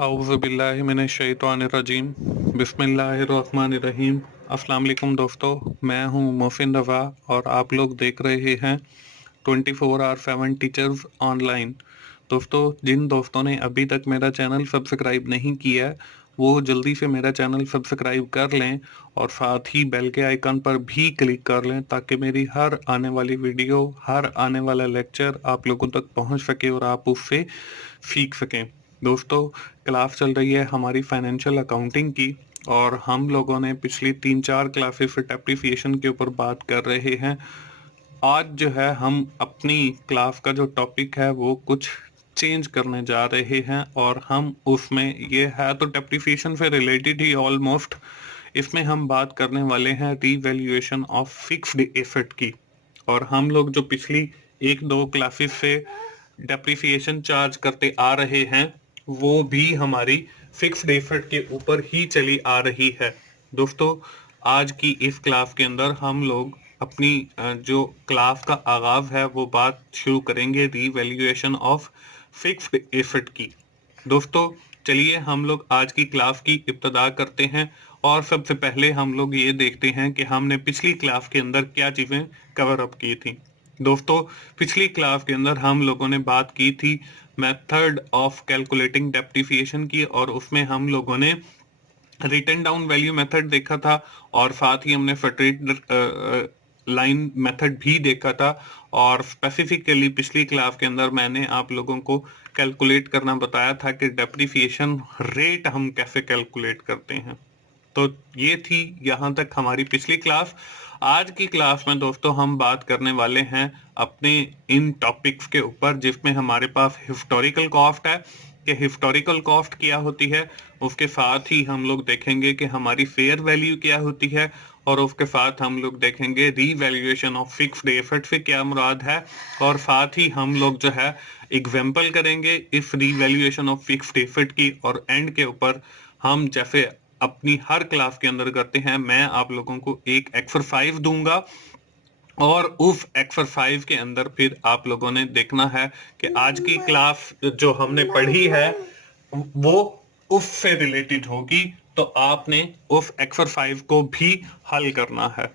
आऊज़ुबिल्लाहिमिनश्शैतानिर्रजीम बिस्मिल्लाहिर्रहमानिर्रहीम। अस्सलाम वालेकुम दोस्तों, मैं हूं मोहसिन रज़ा और आप लोग देख रहे हैं 24/7 टीचर्स ऑनलाइन। दोस्तों, जिन दोस्तों ने अभी तक मेरा चैनल सब्सक्राइब नहीं किया है वो जल्दी से मेरा चैनल सब्सक्राइब कर लें और साथ ही बेल के आइकन पर भी क्लिक कर लें ताकि मेरी हर आने वाली वीडियो, हर आने वाला लेक्चर आप लोगों तक पहुंच सके और आप उससे सीख सकें। दोस्तों, क्लास चल रही है हमारी फाइनेंशियल अकाउंटिंग की और हम लोगों ने पिछली 3-4 क्लासेस से डेप्रिसिएशन के ऊपर बात कर रहे हैं। आज जो है हम अपनी क्लास का जो टॉपिक है वो कुछ चेंज करने जा रहे हैं और हम उसमें ये है तो डेप्रिसिएशन से रिलेटेड ही ऑलमोस्ट। इसमें हम बात करने वाले हैं रीवैल्यूएशन ऑफ फिक्स्ड एसेट की। और हम लोग जो पिछली 1-2 क्लासेस से डेप्रिसिएशन चार्ज करते आ रहे हैं वो भी हमारी फिक्स्ड एसेट के ऊपर ही चली आ रही है। दोस्तों, आज की इस क्लास के अंदर हम लोग अपनी जो क्लास का आगाज है वो बात शुरू करेंगे रीवैल्यूएशन ऑफ फिक्स्ड एसेट की। दोस्तों, चलिए हम लोग आज की क्लास की इब्तिदा करते हैं और सबसे पहले हम लोग ये देखते हैं कि हमने पिछली क्लास के अंदर क्या चीज़ें कवर अप की थी। दोस्तों, पिछली क्लास के अंदर हम लोगों ने बात की थी मेथड ऑफ कैलकुलेटिंग डेप्रिसिएशन की और उसमें हम लोगों ने रिटन डाउन वैल्यू मेथड देखा था और साथ ही हमने फटरेट लाइन मेथड भी देखा था। और स्पेसिफिकली पिछली क्लास के अंदर मैंने आप लोगों को कैलकुलेट करना बताया था कि डेप्रिसिएशन रेट हम कैसे कैलकुलेट करते हैं। तो ये थी यहाँ तक हमारी पिछली क्लास। आज की क्लास में दोस्तों हम बात करने वाले हैं अपने इन टॉपिक्स के ऊपर जिसमें हमारे पास हिस्टोरिकल कॉस्ट है कि हिस्टोरिकल कॉस्ट क्या होती है। उसके साथ ही हम लोग देखेंगे कि हमारी फेयर वैल्यू क्या होती है और उसके साथ हम लोग देखेंगे रीवैल्यूएशन ऑफ फिक्स्ड एसेट से क्या मुराद है। और साथ ही हम लोग जो है एग्जांपल करेंगे इस रीवैल्यूएशन ऑफ फिक्स्ड एसेट की। और एंड के ऊपर हम जैसे अपनी हर क्लास के अंदर करते हैं, मैं आप लोगों को एक एक्सरसाइज दूंगा और उस एक्सरसाइज के अंदर फिर आप लोगों ने देखना है कि आज की क्लास जो हमने पढ़ी है वो उससे रिलेटेड होगी, तो आपने उस एक्सरसाइज को भी हल करना है।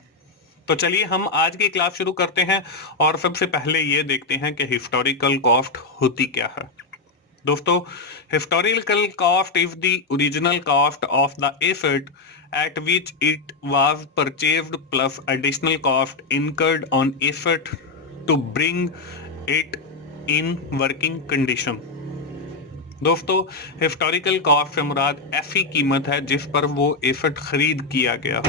तो चलिए हम आज की क्लास शुरू करते हैं और सबसे पहले ये देखते हैं कि हिस्टोरिकल कॉस्ट होती क्या है। दोस्तों, historical cost is the original cost of the asset at which it was purchased plus additional cost incurred on asset to bring it in working condition। दोस्तों, हिस्टोरिकल कॉस्ट से मुराद ऐसी कीमत है जिस पर वो एसेट खरीद किया गया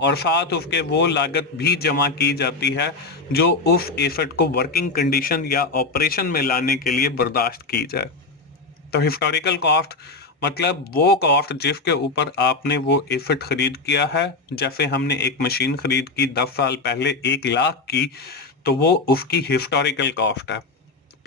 और साथ उसके वो लागत भी जमा की जाती है जो उस एसेट को वर्किंग कंडीशन या ऑपरेशन में लाने के लिए बर्दाश्त की जाए। तो हिस्टोरिकल कॉस्ट मतलब वो कॉस्ट जिसके ऊपर आपने वो एसेट खरीद किया है। जैसे हमने एक मशीन खरीद की 10 साल पहले 1 लाख की, तो वो उसकी हिस्टोरिकल कॉस्ट है।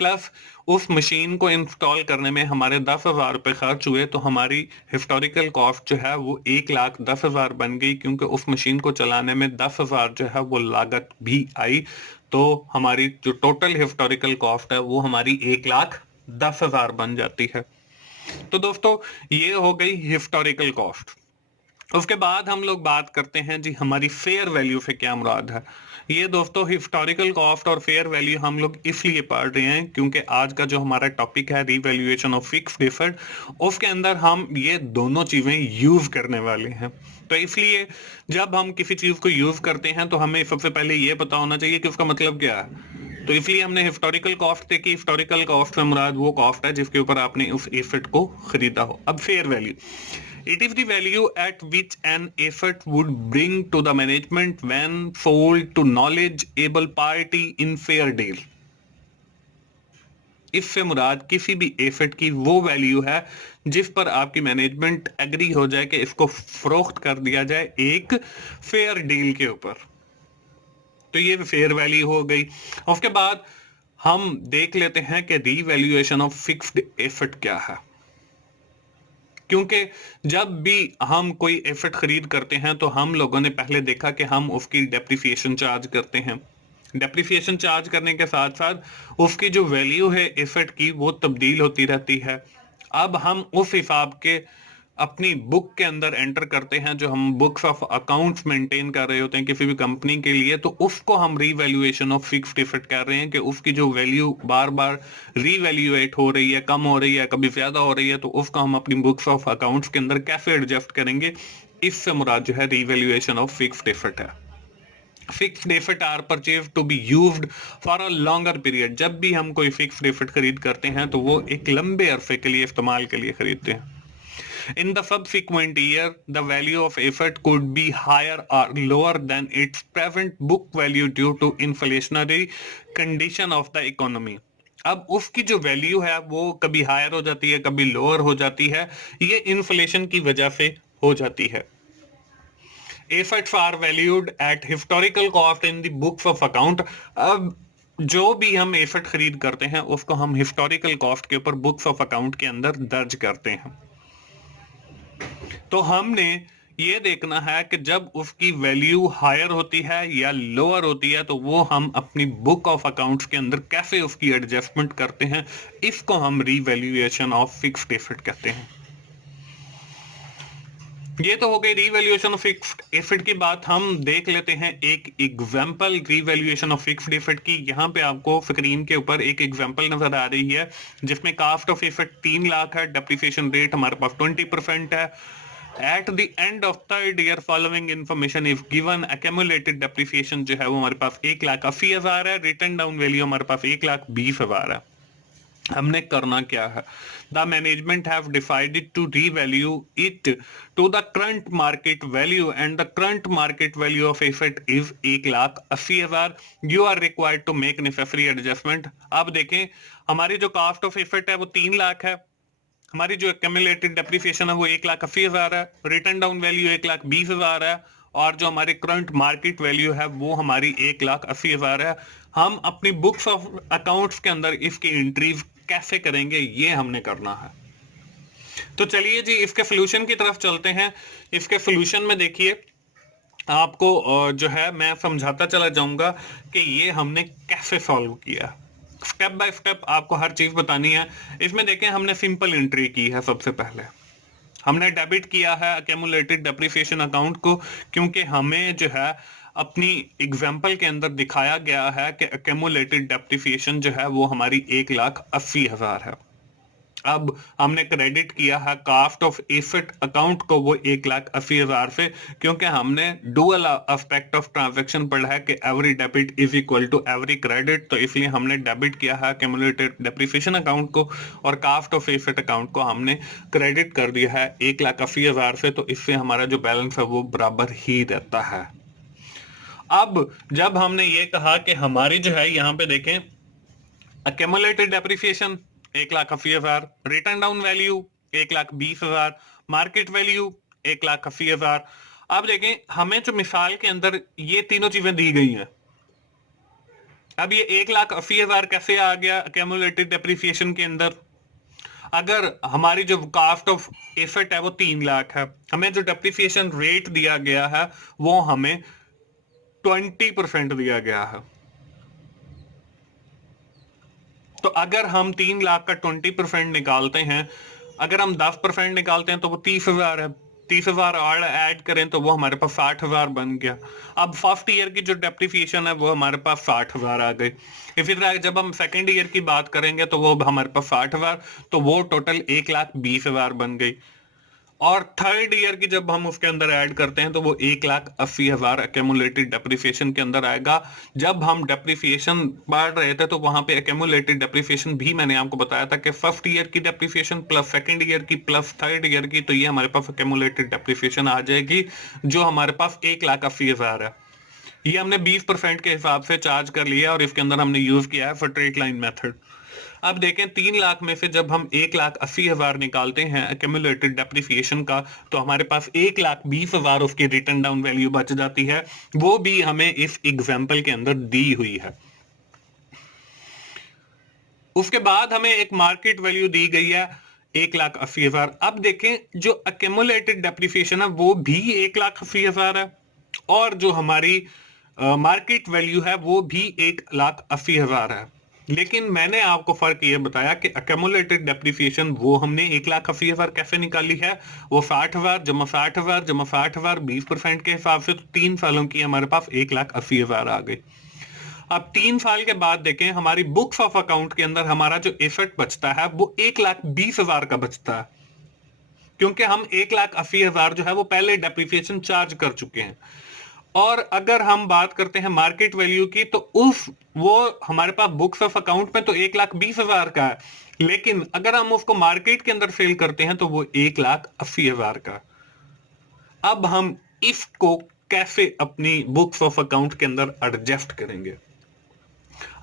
प्लस उस मशीन को इंस्टॉल करने में हमारे 10,000 रुपये खर्च हुए, तो हमारी हिस्टोरिकल कॉस्ट जो है वो 1,10,000 बन गई क्योंकि उस मशीन को चलाने में 10,000 जो है वो लागत भी आई। तो हमारी जो टोटल हिस्टोरिकल कॉस्ट है वो हमारी 1,10,000 बन जाती है। तो दोस्तों, ये हो गई हिस्टोरिकल कॉस्ट। उसके बाद हम लोग बात करते हैं जी हमारी फेयर वैल्यू से क्या मुराद है। ये दोस्तों हिस्टोरिकल कॉस्ट और फेयर वैल्यू हम लोग इसलिए पढ़ रहे हैं क्योंकि आज का जो हमारा टॉपिक है रीवैल्यूएशन ऑफ फिक्स्ड एसेट, उसके अंदर हम ये दोनों चीजें यूज करने वाले हैं। तो इसलिए जब हम किसी चीज को यूज करते हैं तो हमें सबसे पहले ये पता होना चाहिए कि उसका मतलब क्या है। तो इसलिए हमने हिस्टोरिकल कॉस्ट देखी। हिस्टोरिकल कॉस्ट से मुराद वो कॉस्ट है जिसके ऊपर आपने उस एसेट को खरीदा हो। अब fair value, it is the value at which an asset would bring to the management when sold to knowledge able party in fair deal। इससे मुराद किसी भी एसेट की वो वैल्यू है जिस पर आपकी मैनेजमेंट एग्री हो जाए कि इसको फरोख्त कर दिया जाए एक फेयर डील के ऊपर। तो ये फेयर वैल्यू हो गई। उसके बाद हम देख लेते हैं कि रीवैल्यूएशन ऑफ फिक्स्ड एसेट क्या है। क्योंकि जब भी हम कोई एसेट खरीद करते हैं तो हम लोगों ने पहले देखा कि हम उसकी डेप्रिसिएशन चार्ज करते हैं। डेप्रिसिएशन चार्ज करने के साथ साथ उसकी जो वैल्यू है एसेट की वो तब्दील होती रहती है। अब हम उस हिसाब के अपनी बुक के अंदर एंटर करते हैं, जो हम बुक्स ऑफ अकाउंट्स मेंटेन कर रहे होते हैं किसी भी कंपनी के लिए, तो उसको हम रीवैल्यूएशन ऑफ फिक्स्ड एसेट कर रहे हैं कि उसकी जो वैल्यू बार बार रीवैल्यूएट हो रही है, कम हो रही है, कभी ज्यादा हो रही है, तो उसको हम अपनी बुक्स ऑफ अकाउंट्स के अंदर कैसे एडजस्ट करेंगे। इससे मुराद जो है रीवैल्यूएशन ऑफ फिक्स्ड एसेट है। Fixed asset are purchase to be used for a longer period. जब भी हम कोई फिक्स्ड एसेट खरीद करते हैं तो वो एक लंबे अरसे के लिए इस्तेमाल के लिए खरीदते हैं। In the subsequent year, the value of asset could be higher or lower than its present book value due to inflationary condition of the economy. अब उसकी जो वैल्यू है वो कभी हायर हो जाती है, कभी लोअर हो जाती है, ये इन्फ्लेशन की वजह से हो जाती है। Assets are valued at historical cost in the books of account. अब जो भी हम एसेट खरीद करते हैं उसको हम हिस्टोरिकल कॉस्ट के ऊपर बुक्स ऑफ अकाउंट के अंदर दर्ज करते हैं। तो हमने ये देखना है कि जब उसकी वैल्यू हायर होती है या लोअर होती है तो वो हम अपनी बुक ऑफ अकाउंट्स के अंदर कैसे उसकी एडजस्टमेंट करते हैं। इसको हम रीवैल्यूएशन ऑफ फिक्स्ड एसेट कहते हैं। ये तो हो गई रीवैल्यूएशन ऑफ फिक्स्ड एसेट की बात। हम देख लेते हैं एक example revaluation of fixed asset की। यहाँ पे आपको स्क्रीन के ऊपर एक एग्जांपल नजर आ रही है जिसमें कास्ट ऑफ एसेट 3 लाख है, डेप्रिसिएशन रेट हमारे पास 20% है। At the end of third year following information is given, accumulated depreciation जो है वो हमारे पास 1,80,000 है, रिटर्न डाउन वैल्यू हमारे पास 1,20,000 है। हमने करना क्या है? The management have decided to revalue it to the current market value and the current market value of asset is 1,80,000. You are required to make necessary adjustment. अब देखें हमारी जो कास्ट ऑफ एसेट है वो 3 लाख है, हमारी जो एक्यूमुलेटेड डेप्रिसिएशन है वो 1,80,000 है, रिटर्न डाउन वैल्यू 1,20,000 है, और जो हमारी करंट मार्केट वैल्यू है वो हमारी 1,80,000 है। हम अपनी बुक्स ऑफ अकाउंट्स के अंदर इसकी एंट्रीज कैसे करेंगे ये हमने करना है। तो चलिए जी इसके सोल्यूशन की तरफ चलते हैं। इसके सोल्यूशन में देखिए आपको जो है मैं समझाता चला जाऊंगा कि ये हमने कैसे सॉल्व किया। स्टेप बाय स्टेप आपको हर चीज बतानी है। इसमें देखें हमने सिंपल एंट्री की है। सबसे पहले हमने डेबिट किया है एक्यूमुलेटेड डेप्रिसिएशन अकाउंट को, क्योंकि हमें जो है अपनी एग्जांपल के अंदर दिखाया गया है कि एक्यूमुलेटेड डेप्रिसिएशन जो है वो हमारी 1,80,000 है। अब हमने क्रेडिट किया है कास्ट ऑफ एसेट अकाउंट को वो 1,80,000 से, क्योंकि हमने डुअल एस्पेक्ट ऑफ ट्रांजैक्शन पढ़ा है कि every debit is equal to every credit, तो इसलिए हमने डेबिट किया है एक्यूमुलेटेड डेप्रिसिएशन अकाउंट को और कास्ट ऑफ एसेट अकाउंट को हमने क्रेडिट कर दिया है 1,80,000 से। तो इससे हमारा जो बैलेंस है वो बराबर ही रहता है। अब जब हमने ये कहा कि हमारी जो है यहाँ पे देखें accumulated depreciation 1,80,000, return down value 1,20,000, market value 1,80,000। अब देखें हमें जो मिसाल के अंदर ये तीनों चीजें दी गई हैं। अब ये 1,80,000 कैसे आ गया एक्यूमुलेटेड डेप्रिसिएशन के अंदर? अगर हमारी जो कास्ट ऑफ एसेट है वो 3 लाख है, हमें जो डेप्रिसिएशन रेट दिया गया है वो हमें 20% दिया गया है। तो अगर हम 3 लाख का 20% निकालते हैं, अगर हम 10% निकालते हैं तो वो 30,000 है। 30,000 और ऐड करें तो वो हमारे पास 60,000 बन गया। अब फर्स्ट ईयर की जो डेप्रिसिएशन है वो हमारे पास 60,000 आ गई। इसी तरह जब हम सेकंड ईयर की बात करेंगे तो वो हमारे पास 60,000, तो वो टोटल 1,20,000 बन गई। और थर्ड ईयर की जब हम उसके अंदर ऐड करते हैं तो वो 1,80,000 एक्यूमुलेटेड डेप्रिसिएशन के अंदर आएगा। जब हम डेप्रिसिएशन पढ़ रहे थे तो वहां पे एक्यूमुलेटेड डेप्रिसिएशन भी मैंने आपको बताया था कि फर्स्ट ईयर की डेप्रिसिएशन प्लस सेकंड ईयर की प्लस थर्ड ईयर की, तो ये हमारे पास एक्यूमुलेटेड डेप्रिसिएशन आ जाएगी जो हमारे पास 1,80,000 है। ये हमने 20% के हिसाब से चार्ज कर लिया और इसके अंदर हमने यूज किया है स्ट्रेट लाइन मेथड। अब देखें 3 लाख में से जब हम 1,80,000 निकालते हैं एक्यूमुलेटेड डेप्रिसिएशन का, तो हमारे पास 1,20,000 उसकी रिटर्न डाउन वैल्यू बच जाती है। वो भी हमें इस एग्जाम्पल के अंदर दी हुई है। उसके बाद हमें एक मार्केट वैल्यू दी गई है 1,80,000। अब देखें जो एक्यूमुलेटेड डेप्रिसिएशन है वो भी 1,80,000 है और जो हमारी मार्केट वैल्यू है वो भी 1,80,000 है। लेकिन मैंने आपको फर्क ये बताया कि अकेमुलेटेड डेप्रिसिएशन वो हमने 1,80,000 कैसे निकाली है, वो 60,000 जमा 60,000 जमा 60,000 20% के हिसाब से, तो 3 सालों की हमारे पास 1,80,000 आ गई। अब 3 साल के बाद देखें हमारी बुक्स ऑफ अकाउंट के अंदर हमारा जो एसेट बचता है वो 1,20,000 का बचता है, क्योंकि हम 1,80,000 जो है वो पहले डेप्रिसिएशन चार्ज कर चुके हैं। और अगर हम बात करते हैं मार्केट वैल्यू की, तो उस वो हमारे पास बुक्स ऑफ अकाउंट में तो 1,20,000 का है, लेकिन अगर हम उसको मार्केट के अंदर सेल करते हैं तो वो 1,80,000 का। अब हम इसको कैसे अपनी बुक्स ऑफ अकाउंट के अंदर एडजस्ट करेंगे?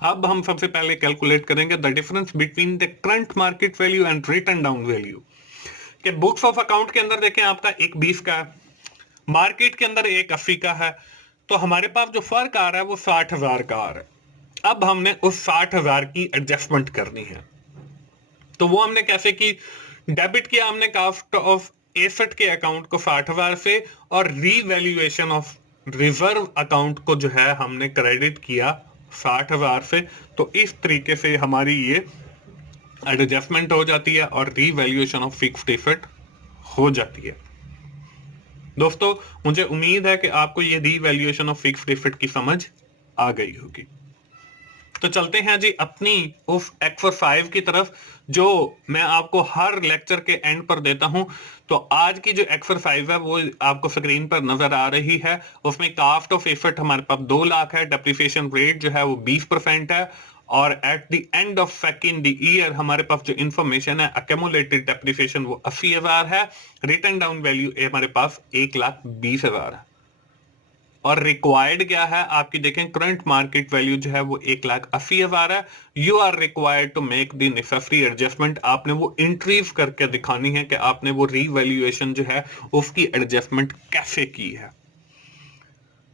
अब हम सबसे पहले कैलकुलेट करेंगे the difference between the current market value and written down value. कि बुक्स ऑफ अकाउंट के अंदर देखें आपका 1,20 का है, मार्केट के अंदर 1,80 का है, तो हमारे पास जो फर्क आ रहा है वो 60,000 का आ रहा है। अब हमने उस 60,000 की एडजस्टमेंट करनी है, तो वो हमने कैसे की? डेबिट किया हमने कास्ट ऑफ एसेट के अकाउंट को 60,000 से, और रीवैल्यूएशन ऑफ रिजर्व अकाउंट को जो है हमने क्रेडिट किया 60,000 से। तो इस तरीके से हमारी ये एडजस्टमेंट हो जाती है और रीवैल्यूएशन ऑफ फिक्स्ड एसेट हो जाती है। दोस्तों, मुझे उम्मीद है कि आपको ये रीवैल्यूएशन ऑफ फिक्स्ड एसेट की समझ आ गई होगी। तो चलते हैं जी अपनी उस एक्सरसाइज की तरफ, जो मैं आपको हर लेक्चर के एंड पर देता हूं। तो आज की जो एक्सरसाइज है वो आपको स्क्रीन पर नजर आ रही है। उसमें कास्ट ऑफ एसेट हमारे पास 2 लाख है, डेप्रिसिएशन रेट जो है वो 20% है, और at the end of second year हमारे पास जो इंफॉर्मेशन है अकेमुलेटेड डेप्रिसिएशन वो 80,000 है, रिटर्न डाउन वैल्यू हमारे पास 1,20,000 है, और रिक्वायर्ड क्या है आपकी देखें करंट मार्केट वैल्यू जो है वो 1,80,000 है। You are required to make the necessary adjustment. आपने वो इंट्रीव करके दिखानी है कि आपने वो रीवैल्यूएशन जो है उसकी एडजस्टमेंट कैसे की है।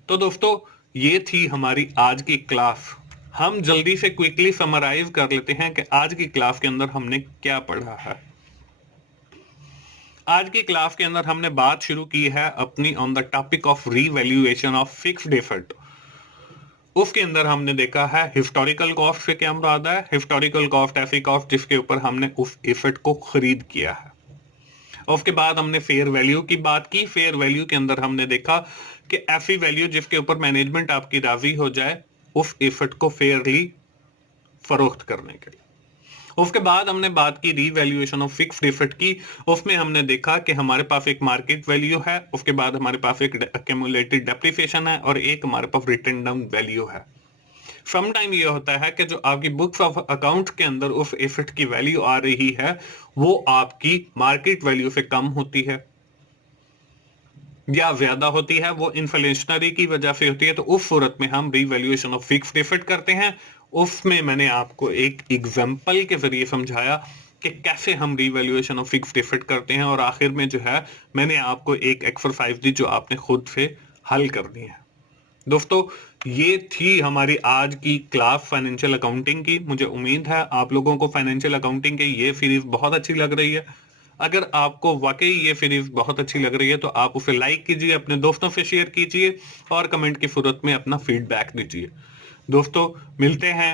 तो दोस्तों, ये थी हमारी आज की क्लास। हम जल्दी से क्विकली समराइज कर लेते हैं कि आज की क्लास के अंदर हमने क्या पढ़ा है। आज की क्लास के अंदर हमने बात शुरू की है अपनी on the topic of revaluation of fixed asset. उसके अंदर हमने देखा है हिस्टोरिकल कॉस्ट से क्या मुराद है। हिस्टोरिकल कॉस्ट ऐसी कॉस्ट जिसके ऊपर हमने उस एसेट को खरीद किया है। उसके बाद हमने फेयर वैल्यू की बात की। फेयर वैल्यू के अंदर हमने देखा कि ऐसी वैल्यू जिसके ऊपर मैनेजमेंट आपकी राजी हो जाए उस एसेट को फेयरली फरोख्त करने के लिए। उसके बाद हमने बात की रीवैल्यूएशन ऑफ फिक्स्ड एसेट की। उसमें हमने देखा कि हमारे पास एक मार्केट वैल्यू है, उसके बाद हमारे पास एक एक्यूमुलेटेड डेप्रिसिएशन है, और एक हमारे पास रिटन डाउन वैल्यू है। सम टाइम ये होता है कि जो आपकी बुक्स ऑफ अकाउंट के अंदर उस एसेट की वैल्यू आ रही है वो आपकी मार्केट वैल्यू से कम होती है या ज्यादा होती है, वो इन्फ्लेशनरी की वजह से होती है। तो उस सूरत में हम रीवैल्यूएशन ऑफ फिक्स्ड एसेट करते हैं। उसमें मैंने आपको एक एग्जांपल के जरिए समझाया कि कैसे हम रीवैल्यूएशन ऑफ फिक्स्ड एसेट करते हैं, और आखिर में जो है मैंने आपको एक एक्सरसाइज दी जो आपने खुद से हल करनी है। दोस्तों, ये थी हमारी आज की क्लास फाइनेंशियल अकाउंटिंग की। मुझे उम्मीद है आप लोगों को फाइनेंशियल अकाउंटिंग की ये सीरीज बहुत अच्छी लग रही है। अगर आपको वाकई ये सीरीज बहुत अच्छी लग रही है तो आप उसे लाइक कीजिए, अपने दोस्तों से शेयर कीजिए, और कमेंट की सूरत में अपना फीडबैक दीजिए। दोस्तों, मिलते हैं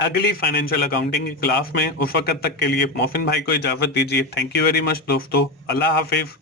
अगली फाइनेंशियल अकाउंटिंग की क्लास में। उस वक्त तक के लिए मोहसिन भाई को इजाजत दीजिए। थैंक यू वेरी मच दोस्तों। अल्लाह हाफिज।